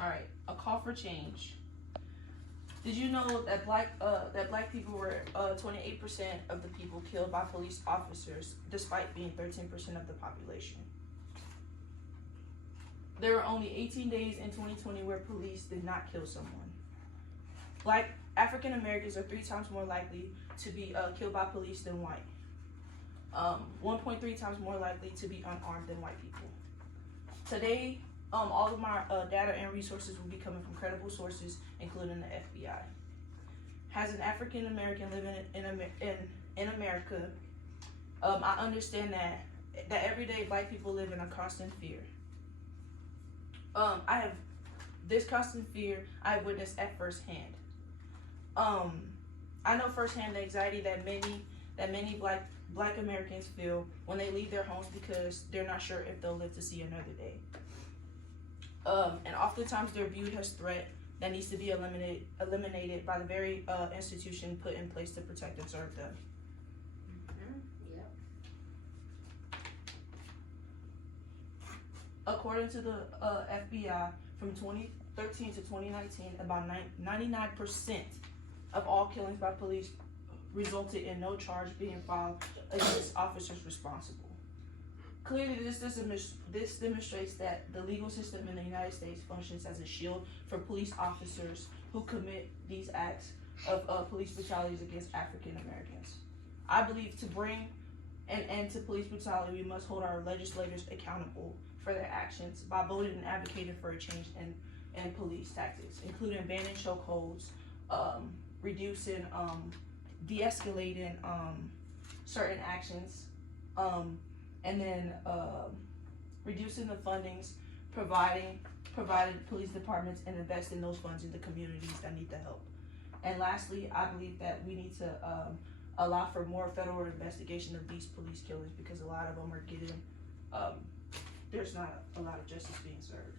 All right, a call for change. Did you know that black people were 28% of the people killed by police officers, despite being 13% of the population? There were only 18 days in 2020 where police did not kill someone. Black African Americans are 3 times more likely to be killed by police than white. 1.3 times more likely to be unarmed than white people. Today, all of my data and resources will be coming from credible sources, including the FBI. As an African American living in America, I understand that every day black people live in a constant fear. I have this constant fear I have witnessed at firsthand. I know firsthand the anxiety that many black Americans feel when they leave their homes because they're not sure if they'll live to see another day. And oftentimes they're viewed as threat that needs to be eliminated by the very institution put in place to protect and serve them. Yep. According to the FBI, from 2013 to 2019, about 99% of all killings by police resulted in no charge being filed against officers responsible. Clearly, this demonstrates that the legal system in the United States functions as a shield for police officers who commit these acts of police brutalities against African Americans. I believe to bring an end to police brutality, we must hold our legislators accountable for their actions by voting and advocating for a change in police tactics, including banning chokeholds, reducing, de-escalating certain actions, and then reducing the fundings, providing police departments and investing those funds in the communities that need the help. And lastly, I believe that we need to allow for more federal investigation of these police killings, because a lot of them are getting, there's not a lot of justice being served.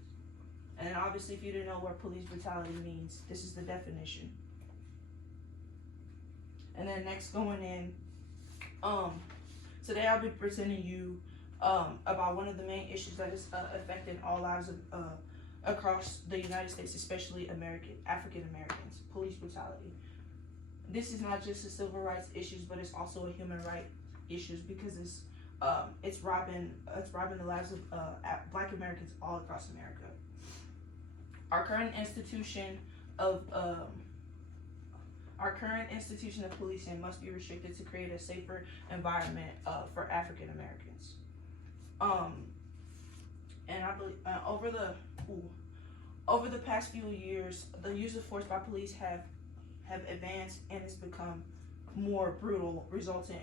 And then obviously, if you didn't know what police brutality means, this is the definition. And then next, going in, today I'll be presenting you about one of the main issues that is affecting all lives of, across the United States, especially African Americans: police brutality. This is not just a civil rights issues, but it's also a human rights issues, because it's robbing the lives of Black Americans all across America. Our current institution of policing must be restricted to create a safer environment for African Americans. And I believe over the past few years, the use of force by police have advanced, and it's become more brutal, resulting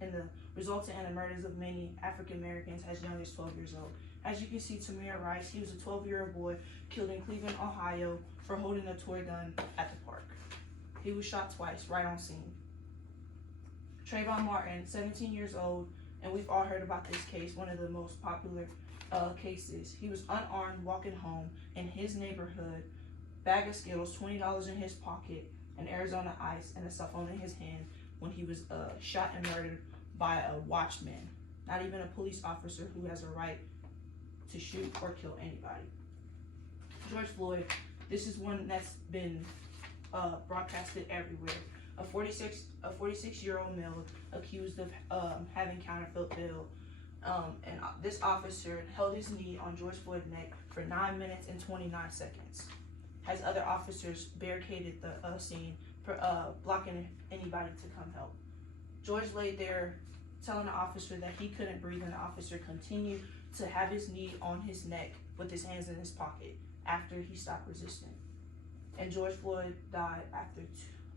in the murders of many African Americans as young as 12 years old. As you can see, Tamir Rice, he was a 12-year-old boy killed in Cleveland, Ohio, for holding a toy gun at the park. He was shot twice, right on scene. Trayvon Martin, 17 years old, and we've all heard about this case, one of the most popular cases. He was unarmed, walking home in his neighborhood, bag of Skittles, $20 in his pocket, and Arizona Ice, and a cell phone in his hand, when he was shot and murdered by a watchman, not even a police officer who has a right to shoot or kill anybody. George Floyd, this is one that's been broadcasted everywhere. A 46-year-old male accused of having counterfeit bail, and this officer held his knee on George Floyd's neck for 9 minutes and 29 seconds. As other officers barricaded the scene, blocking anybody to come help. George lay there telling the officer that he couldn't breathe, and the officer continued to have his knee on his neck with his hands in his pocket after he stopped resisting. And George Floyd died after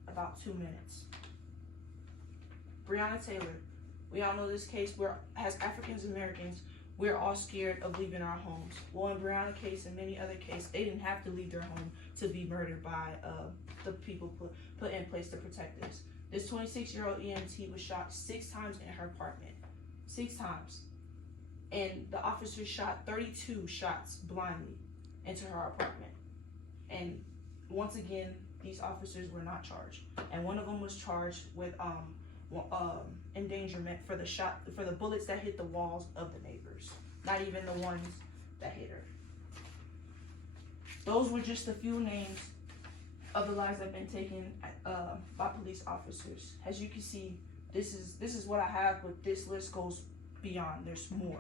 about 2 minutes. Breonna Taylor, we all know this case where, as African Americans, we're all scared of leaving our homes. Well, in Breonna case and many other cases, they didn't have to leave their home to be murdered by the people put in place to protect us. This 26-year-old EMT was shot 6 times in her apartment. 6 times. And the officer shot 32 shots blindly into her apartment. And once again, these officers were not charged. And one of them was charged with endangerment for the bullets that hit the walls of the neighbors, not even the ones that hit her. those were just a few names of the lives that have been taken by police officers. As you can see, this is what I have, but this list goes beyond. There's more.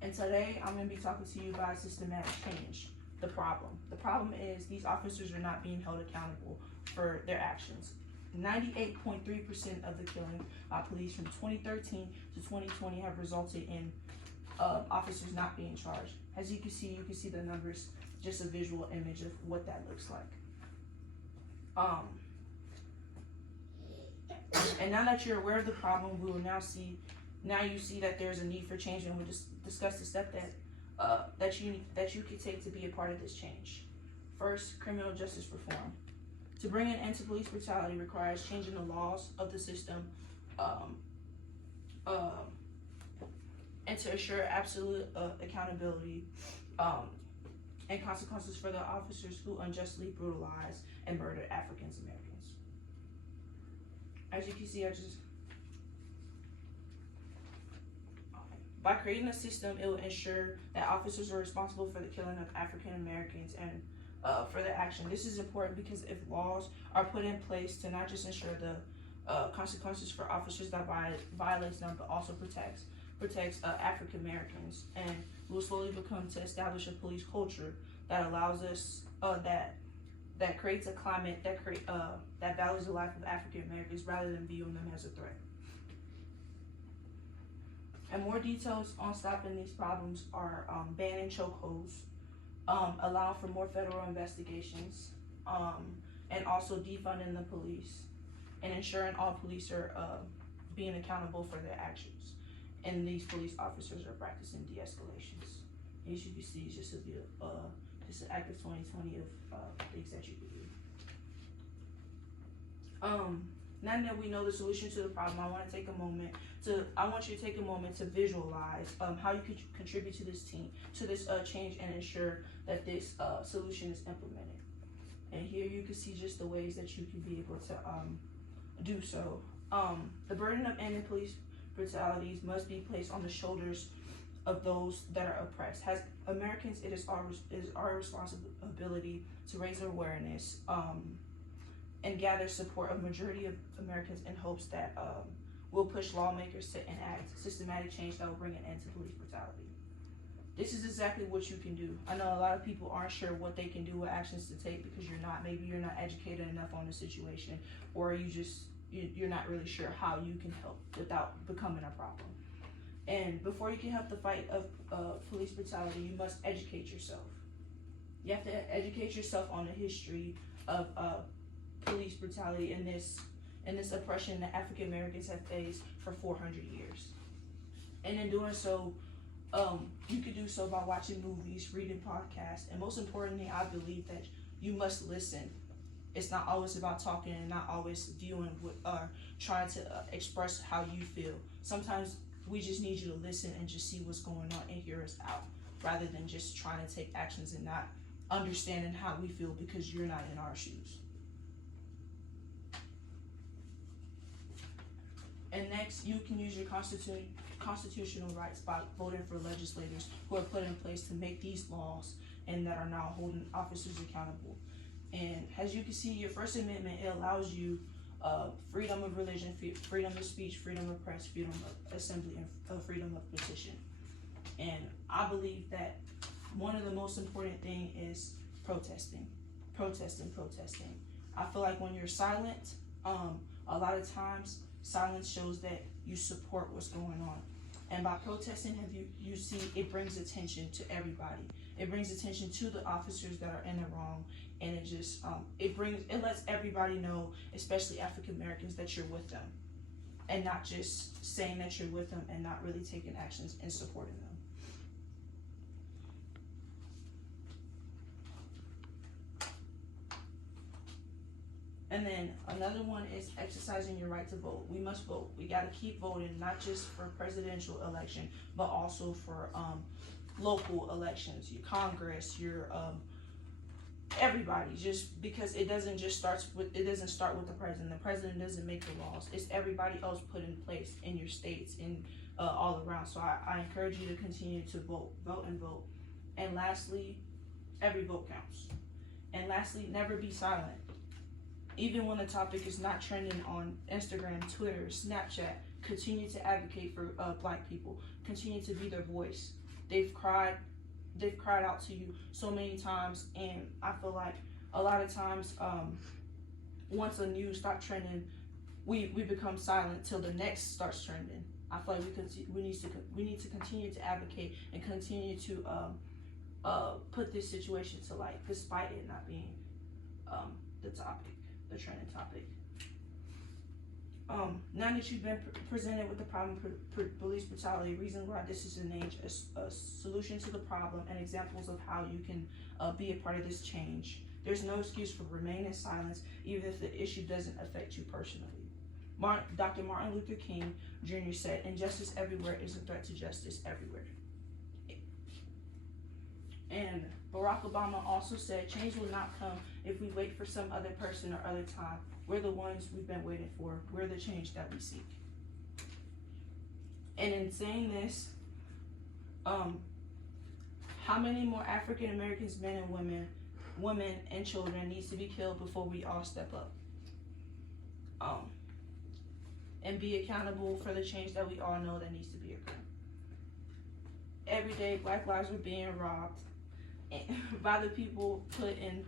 And today I'm going to be talking to you about systematic change. The problem is these officers are not being held accountable for their actions. 98.3% of the killing by police from 2013 to 2020 have resulted in officers not being charged. As you can see the numbers, just a visual image of what that looks like. And now that you're aware of the problem, we will now you see that there's a need for change, and we'll just discuss the step that you can take to be a part of this change. First, criminal justice reform. To bring an end to police brutality requires changing the laws of the system, and to assure absolute accountability and consequences for the officers who unjustly brutalized and murdered African Americans. As you can see, by creating a system, it will ensure that officers are responsible for the killing of African Americans and for their action. This is important because if laws are put in place to not just ensure the consequences for officers that violates them, but also protects African Americans, and will slowly become to establish a police culture that allows us that creates a climate that values the life of African Americans rather than viewing them as a threat. And more details on stopping these problems are banning chokeholds, allowing for more federal investigations, and also defunding the police, and ensuring all police are being accountable for their actions. And these police officers are practicing de-escalations. As you can see, it's just just an active 2020 of things that you can do. Now that we know the solution to the problem, I want you to take a moment to visualize how you could contribute to this change and ensure that this solution is implemented. And here you can see just the ways that you can be able to do so. The burden of ending police brutalities must be placed on the shoulders of those that are oppressed. As Americans, it is our responsibility to raise awareness and gather support of majority of Americans in hopes that will push lawmakers to enact systematic change that will bring an end to police brutality. This is exactly what you can do. I know a lot of people aren't sure what they can do, what actions to take, because maybe you're not educated enough on the situation, or you're not really sure how you can help without becoming a problem. And before you can help the fight of police brutality, you must educate yourself. You have to educate yourself on the history of police brutality and this oppression that African Americans have faced for 400 years. And in doing so, you could do so by watching movies, reading podcasts, and most importantly, I believe that you must listen. It's not always about talking and not always viewing trying to express how you feel. Sometimes we just need you to listen and just see what's going on and hear us out, rather than just trying to take actions and not understanding how we feel because you're not in our shoes. And next, you can use your constitutional rights by voting for legislators who are put in place to make these laws and that are now holding officers accountable. And as you can see, your First Amendment, it allows you freedom of religion, freedom of speech, freedom of press, freedom of assembly, and freedom of petition. And I believe that one of the most important things is protesting. I feel like when you're silent, a lot of times silence shows that you support what's going on. And by protesting, you see it brings attention to everybody. It brings attention to the officers that are in the wrong, and it lets everybody know, especially African Americans, that you're with them, and not just saying that you're with them and not really taking actions and supporting them. And then another one is exercising your right to vote. We must vote. We got to keep voting, not just for presidential election, but also for local elections, your Congress, your everybody. Just because it doesn't start with the president. The president doesn't make the laws. It's everybody else put in place in your states and all around. So I encourage you to continue to vote. And lastly, every vote counts. And lastly, never be silent. Even when the topic is not trending on Instagram, Twitter, Snapchat, continue to advocate for Black people. Continue to be their voice. They've cried out to you so many times, and I feel like a lot of times, once the news starts trending, we become silent till the next starts trending. I feel like we need to continue to advocate and continue to put this situation to light, despite it not being the trending topic. Now that you've been presented with the problem police brutality, reason why this is an age, a solution to the problem, and examples of how you can be a part of this change, there's no excuse for remaining in silence, even if the issue doesn't affect you personally. Dr. Martin Luther King Jr. said, "Injustice everywhere is a threat to justice everywhere." And Barack Obama also said, "Change will not come if we wait for some other person or other time. We're the ones we've been waiting for. We're the change that we seek." And in saying this, how many more African Americans, men and women and children needs to be killed before we all step up? And be accountable for the change that we all know that needs to be occurring. Every day, Black lives are being robbed by the people put in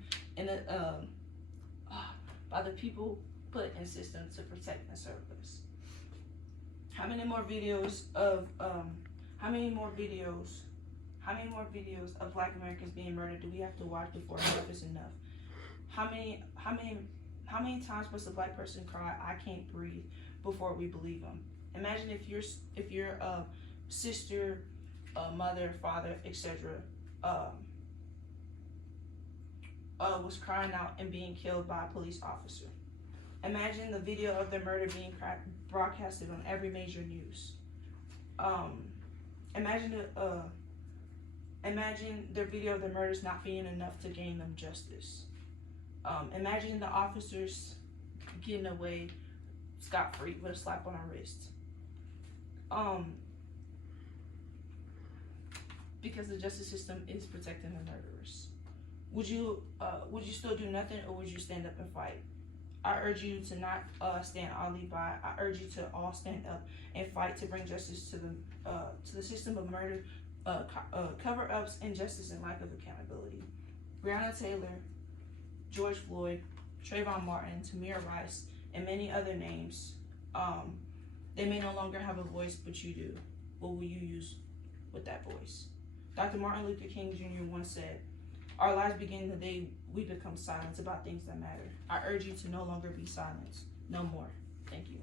system to protect and serve us. How many more videos of Black Americans being murdered do we have to watch before enough is enough? How many times must a Black person cry, "I can't breathe," before we believe them? Imagine if your sister, mother, father, etc. Was crying out and being killed by a police officer. Imagine the video of their murder being broadcasted on every major news. Imagine their video of their murders not being enough to gain them justice. Imagine the officers getting away scot-free with a slap on our wrist. Because the justice system is protecting the murderers. Would you still do nothing, or would you stand up and fight? I urge you to not stand idly by. I urge you to all stand up and fight to bring justice to the system of murder, cover-ups, injustice, and lack of accountability. Breonna Taylor, George Floyd, Trayvon Martin, Tamir Rice, and many other names. They may no longer have a voice, but you do. What will you use with that voice? Dr. Martin Luther King Jr. once said, "Our lives begin the day we become silent about things that matter." I urge you to no longer be silent. No more. Thank you.